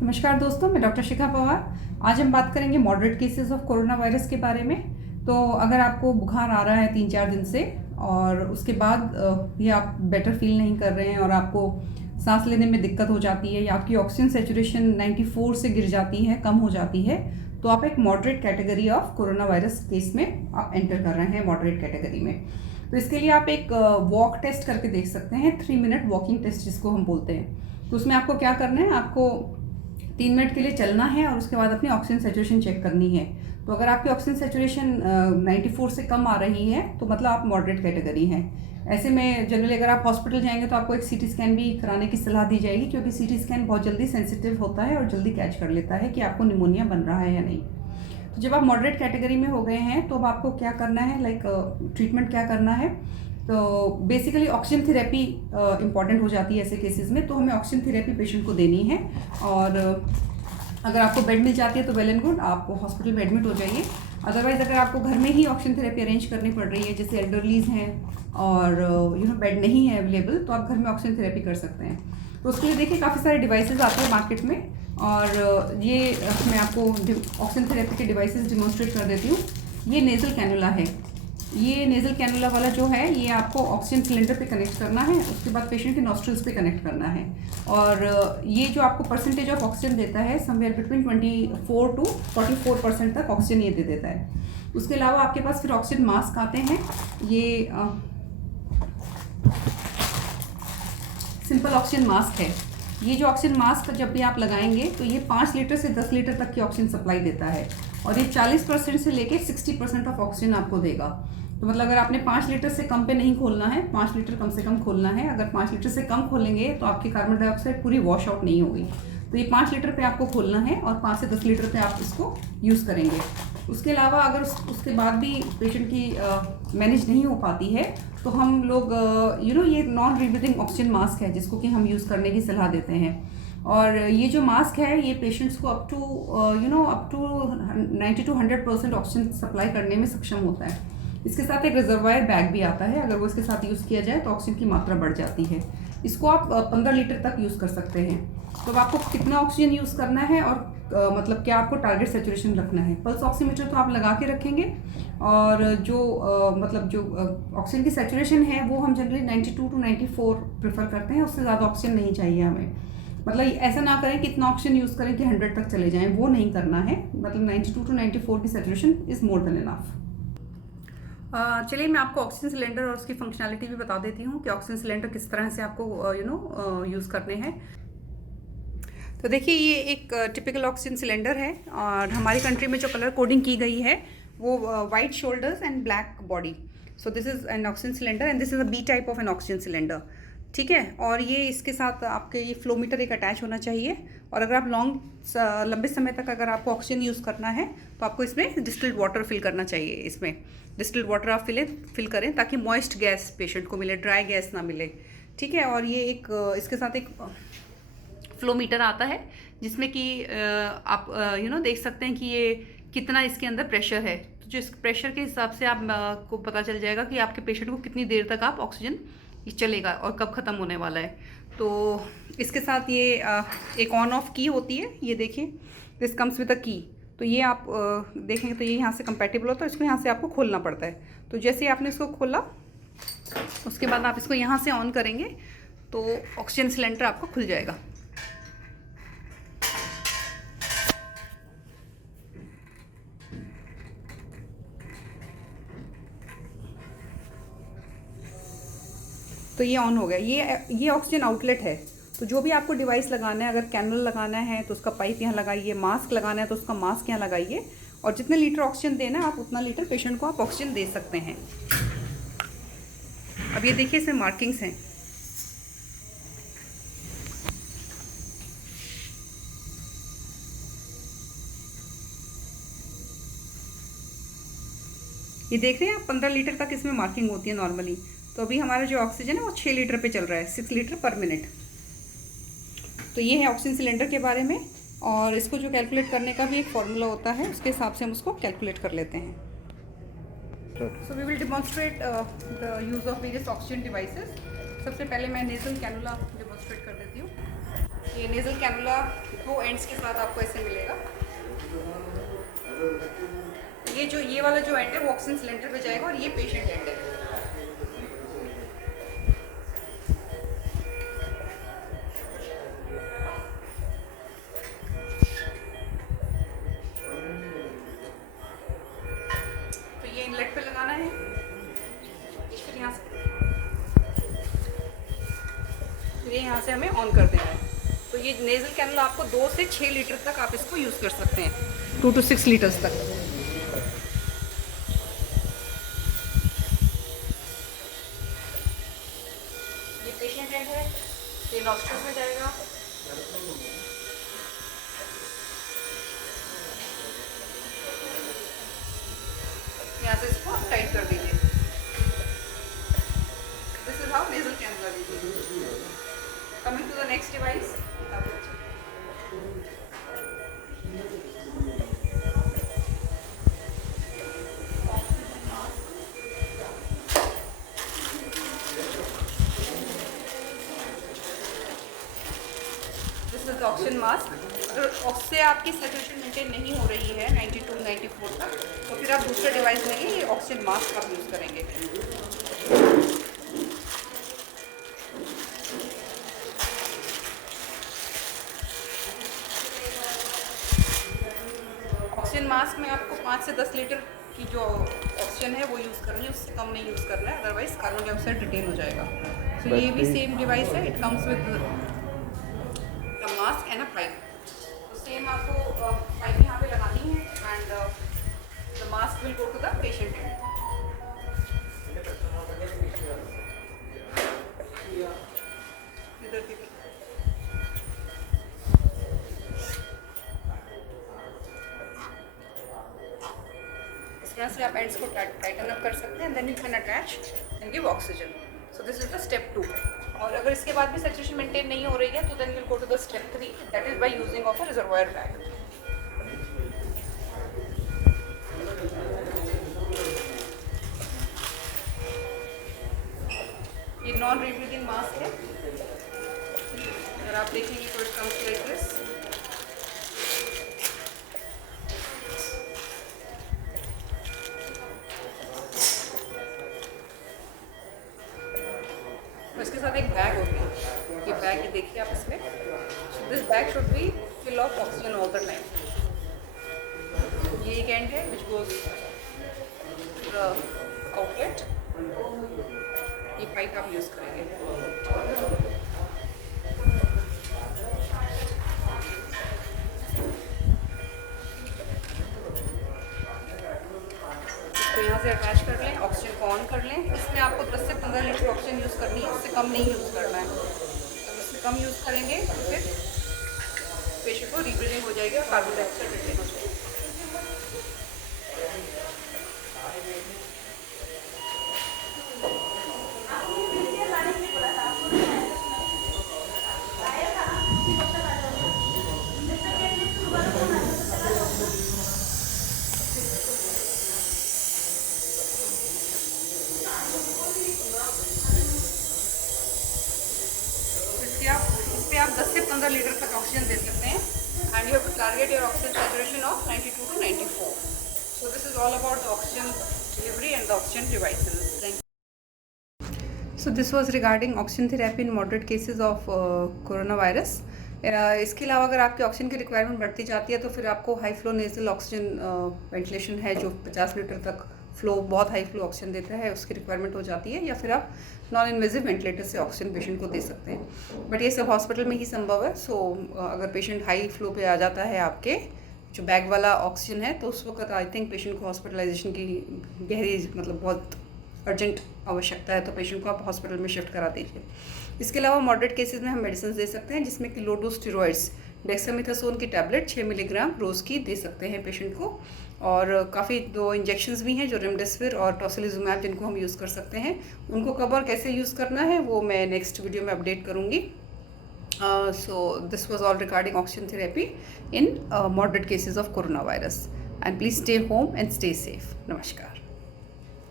नमस्कार दोस्तों, मैं डॉक्टर शिखा पवार। आज हम बात करेंगे moderate cases of corona virus के बारे में। तो अगर आपको बुखार आ रहा है 3-4 दिन से और उसके बाद ये आप बेटर फील नहीं कर रहे हैं और आपको सांस लेने में दिक्कत हो जाती है या आपकी ऑक्सीजन सेचुरेशन 94 से गिर जाती है, कम हो जाती है, तो आप एक moderate category of corona virus case में आप एंटर कर रहे हैं, मॉडरेट कैटेगरी में। तो इसके लिए आप एक वॉक टेस्ट करके देख सकते हैं, 3 मिनट वॉकिंग टेस्ट जिसको हम बोलते हैं। तो उसमें आपको क्या करना है, आपको 3 मिनट के लिए चलना है और उसके बाद अपनी ऑक्सीजन सेचुरेशन चेक करनी है। तो अगर आपकी ऑक्सीजन सेचुरेशन 94 से कम आ रही है तो मतलब आप मॉडरेट कैटेगरी हैं। ऐसे में जनरली अगर आप हॉस्पिटल जाएंगे तो आपको एक सीटी स्कैन भी कराने की सलाह दी जाएगी, क्योंकि सीटी स्कैन बहुत जल्दी सेंसिटिव होता है और जल्दी कैच कर लेता है कि आपको निमोनिया बन रहा है या नहीं। तो जब आप मॉडरेट कैटेगरी में हो गए हैं तो अब आपको क्या करना है, ट्रीटमेंट क्या करना है। तो बेसिकली ऑक्सीजन थेरेपी इंपॉर्टेंट हो जाती है ऐसे केसेस में। तो हमें ऑक्सीजन थेरेपी पेशेंट को देनी है और अगर आपको बेड मिल जाती है तो वेल एंड गुड, आप हॉस्पिटल में एडमिट हो जाइए। अदरवाइज़ अगर आपको घर में ही ऑक्सीजन थेरेपी अरेंज करनी पड़ रही है, जैसे एल्डरलीज हैं और बेड नहीं है अवेलेबल, तो आप घर में ऑक्सीजन थेरेपी कर सकते हैं। तो उसके लिए देखिए काफ़ी सारे डिवाइसेस आते हैं मार्केट में और ये मैं आपको ऑक्सीजन थेरेपी के डिवाइसेस डिमॉन्स्ट्रेट कर देती हूँ। ये नेज़ल कैनुला है। ये नेज़ल कैनुला वाला जो है ये आपको ऑक्सीजन सिलेंडर पे कनेक्ट करना है, उसके बाद पेशेंट के नॉस्ट्रल्स पे कनेक्ट करना है। और ये जो आपको परसेंटेज ऑफ ऑक्सीजन देता है, समवेयर बिटवीन 24 to 44% तक ऑक्सीजन ये दे देता है। उसके अलावा आपके पास फिर ऑक्सीजन मास्क आते हैं। ये सिंपल ऑक्सीजन मास्क है। ये जो ऑक्सीजन मास्क जब भी आप लगाएंगे तो ये 5 लीटर से 10 लीटर तक की ऑक्सीजन सप्लाई देता है और ये 40% से लेके 60% ऑफ ऑक्सीजन आपको देगा। तो मतलब अगर आपने 5 लीटर से कम पे नहीं खोलना है, 5 लीटर कम से कम खोलना है। अगर 5 लीटर से कम खोलेंगे तो आपकी कार्बन डाइऑक्साइड पूरी वॉश आउट नहीं होगी। तो ये 5 लीटर पे आपको खोलना है और 5 से 10 लीटर पे आप इसको यूज़ करेंगे। उसके अलावा अगर उसके बाद भी पेशेंट की मैनेज नहीं हो पाती है तो हम लोग ये नॉन रीब्रीथिंग ऑक्सीजन मास्क है जिसको कि हम यूज़ करने की सलाह देते हैं। और ये जो मास्क है ये पेशेंट्स को up to 90 to 100% oxygen supply करने में सक्षम होता है। इसके साथ एक रिजर्वायर बैग भी आता है, अगर वो इसके साथ यूज़ किया जाए तो ऑक्सीजन की मात्रा बढ़ जाती है। इसको आप 15 लीटर तक यूज़ कर सकते हैं। तो अब आपको कितना ऑक्सीजन यूज़ करना है और मतलब क्या आपको टारगेट सेचुरेशन रखना है। पल्स ऑक्सीमीटर तो आप लगा के रखेंगे और जो ऑक्सीजन की सेचुरेशन है वो हम जनरली 92 to 94 प्रेफर करते हैं, उससे ज़्यादा ऑक्सीजन नहीं चाहिए हमें। मतलब ऐसा ना करें कि इतना ऑक्सीजन यूज़ करें कि 100 तक चले जाएं, वो नहीं करना है। मतलब 92 to 94 की saturation is more than enough. चलिए मैं आपको ऑक्सीजन सिलेंडर और उसकी फंक्शनैलिटी भी बता देती हूँ कि ऑक्सीजन सिलेंडर किस तरह से आपको यूज़ करने हैं। तो देखिए ये एक टिपिकल ऑक्सीजन सिलेंडर है और हमारी कंट्री में जो कलर कोडिंग की गई है वो white shoulders and black body. So this is an oxygen cylinder and this is a B type of an oxygen cylinder. ठीक है, और ये इसके साथ आपके ये फ्लो मीटर एक अटैच होना चाहिए। और अगर आप लंबे समय तक अगर आपको ऑक्सीजन यूज़ करना है तो आपको इसमें डिस्टिल्ड वाटर फिल करना चाहिए। इसमें डिस्टिल्ड वाटर आप फिल करें ताकि मॉइस्ट गैस पेशेंट को मिले, ड्राई गैस ना मिले। ठीक है, और ये एक इसके साथ एक फ्लो मीटर आता है जिसमें कि आप देख सकते हैं कि ये कितना इसके अंदर प्रेशर है। तो जो इस प्रेशर के हिसाब से आप को पता चल जाएगा कि आपके पेशेंट को कितनी देर तक आप ऑक्सीजन चलेगा और कब ख़त्म होने वाला है। तो इसके साथ ये एक ऑन ऑफ की होती है, ये देखिए दिस कम्स विद अ की। तो ये आप देखेंगे तो ये यहाँ से कंपैटिबल होता है, इसको यहाँ से आपको खोलना पड़ता है। तो जैसे ही आपने इसको खोला उसके बाद आप इसको यहाँ से ऑन करेंगे तो ऑक्सीजन सिलेंडर आपको खुल जाएगा। तो ये ऑन हो गया। ये ऑक्सीजन आउटलेट है। तो जो भी आपको डिवाइस लगाना है, अगर कैनुला लगाना है तो उसका पाइप यहाँ लगाइए, मास्क लगाना है तो उसका मास्क यहाँ लगाइए और जितने लीटर ऑक्सीजन देना है आप उतना लीटर पेशेंट को आप ऑक्सीजन दे सकते हैं। अब ये देखिए इसमें मार्किंग्स हैं। ये देख रहे हैं आप, 15 लीटर तक इसमें मार्किंग होती है नॉर्मली। तो अभी हमारा जो ऑक्सीजन है वो 6 लीटर पे चल रहा है, 6 लीटर पर मिनट। तो ये है ऑक्सीजन सिलेंडर के बारे में। और इसको जो कैलकुलेट करने का भी एक फॉर्मूला होता है, उसके हिसाब से हम उसको कैलकुलेट कर लेते हैं। So we will demonstrate the use of various oxygen devices. सबसे पहले मैं नेज़ल कैनुला डिमॉन्स्ट्रेट कर देती हूँ। ये नेजल कैनुला 2 एंड्स के साथ आपको ऐसे मिलेगा। ये वाला जो एंड है वो ऑक्सीजन सिलेंडर पे जाएगा और ये पेशेंट एंड है। तो ये इनलेट पे लगाना है, फिर यहाँ से हमें ऑन कर देना है। तो ये नेजल कैनुला आपको 2 से 6 लीटर तक आप इसको यूज़ कर सकते हैं, 2 to 6 लीटर्स तक। ये पेशेंट एंड है, ये नॉस्ट्रल्स में जाएगा। यहाँ से इसको टाइट कर दीजिए। This is how nasal cannula दीजिए। Coming to the next device, oxygen mask. अगर उससे आपकी सैचुरेशन मेंटेन नहीं हो रही है 92-94 तक, तो फिर आप दूसरा डिवाइस लेंगे, ये ऑक्सीजन मास्क आप यूज़ करेंगे। ऑक्सीजन मास्क में आपको 5 से 10 लीटर की जो ऑक्सीजन है वो यूज़ करनी है, उससे कम नहीं यूज़ करना है, अदरवाइज कार्बन डाइऑक्साइड रिटेन हो जाएगा। तो ये भी सेम डिवाइस है, it comes with mask and a pipe. तो सेम आपको पाइप यहाँ पे लगानी है and the mask will go to the patient end. इधर देखिए, इस तरह से आप एंड्स को टाइटन अप कर सकते हैं, then you can attach and give oxygen. So this is the step 2। और अगर इसके बाद भी सैचुरेशन मेंटेन नहीं हो रही है तो then will go to the step 3, that is by using of a reservoir bag. ये नॉन रीब्रीथिंग मास्क है, अगर आप देखेंगे तो इट कम्स लाइक दिस। इसके साथ एक बैग होती है, ये बैग ये देखिए आप इसमें। This bag should be fill of oxygen all the time. ये एक एंड है विच गोज द आउटलेट, ये पाइप आप यूज़ करेंगे। तो यहाँ से अटैच कर लें, ऑक्सीजन को ऑन कर लें। इसमें आपको 10 से 15 लीटर ऑक्सीजन यूज़ करनी है, उससे कम नहीं यूज़ करना है। अगर उससे कम यूज़ करेंगे तो फिर पेशेंट को रीब्रीदिंग हो जाएगी और कार्बन डाइऑक्साइड रिटेन हो जाएगी। इस पे आप 10 से 15 लीटर तक ऑक्सीजन दे सकते हैं and you have to target your oxygen saturation of 92 to 94. So this is all about the oxygen delivery and the oxygen devices. Thank you. So this was regarding oxygen therapy in moderate cases of coronavirus. इसके अलावा अगर आपकी oxygen की requirement बढ़ती जाती है तो फिर आपको high flow nasal oxygen ventilation है जो 50 लीटर तक फ्लो, बहुत हाई फ्लो ऑक्सीजन देता है, उसकी रिक्वायरमेंट हो जाती है, या फिर आप नॉन इन्वेजिव वेंटिलेटर से ऑक्सीजन पेशेंट को दे सकते हैं। बट ये सब हॉस्पिटल में ही संभव है। सो अगर पेशेंट हाई फ्लो पे आ जाता है आपके जो बैग वाला ऑक्सीजन है, तो उस वक्त आई थिंक पेशेंट को हॉस्पिटलाइजेशन की गहरी मतलब बहुत अर्जेंट आवश्यकता है, तो पेशेंट को आप हॉस्पिटल में शिफ्ट करा दीजिए। इसके अलावा मॉडरेट केसेस में हम मेडिसिन दे सकते हैं, जिसमें कि लो डोज स्टेरॉइड्स, डेक्सामेथासोन की टैबलेट 6 मिलीग्राम रोज़ की दे सकते हैं पेशेंट को। और काफ़ी 2 इंजेक्शंस भी हैं जो रेमडेसिविर और टोसिलिजुमैब, जिनको हम यूज़ कर सकते हैं। उनको कब और कैसे यूज़ करना है वो मैं नेक्स्ट वीडियो में अपडेट करूँगी। So this was all regarding oxygen therapy in moderate cases of coronavirus, and please stay home and stay safe. Namaskar.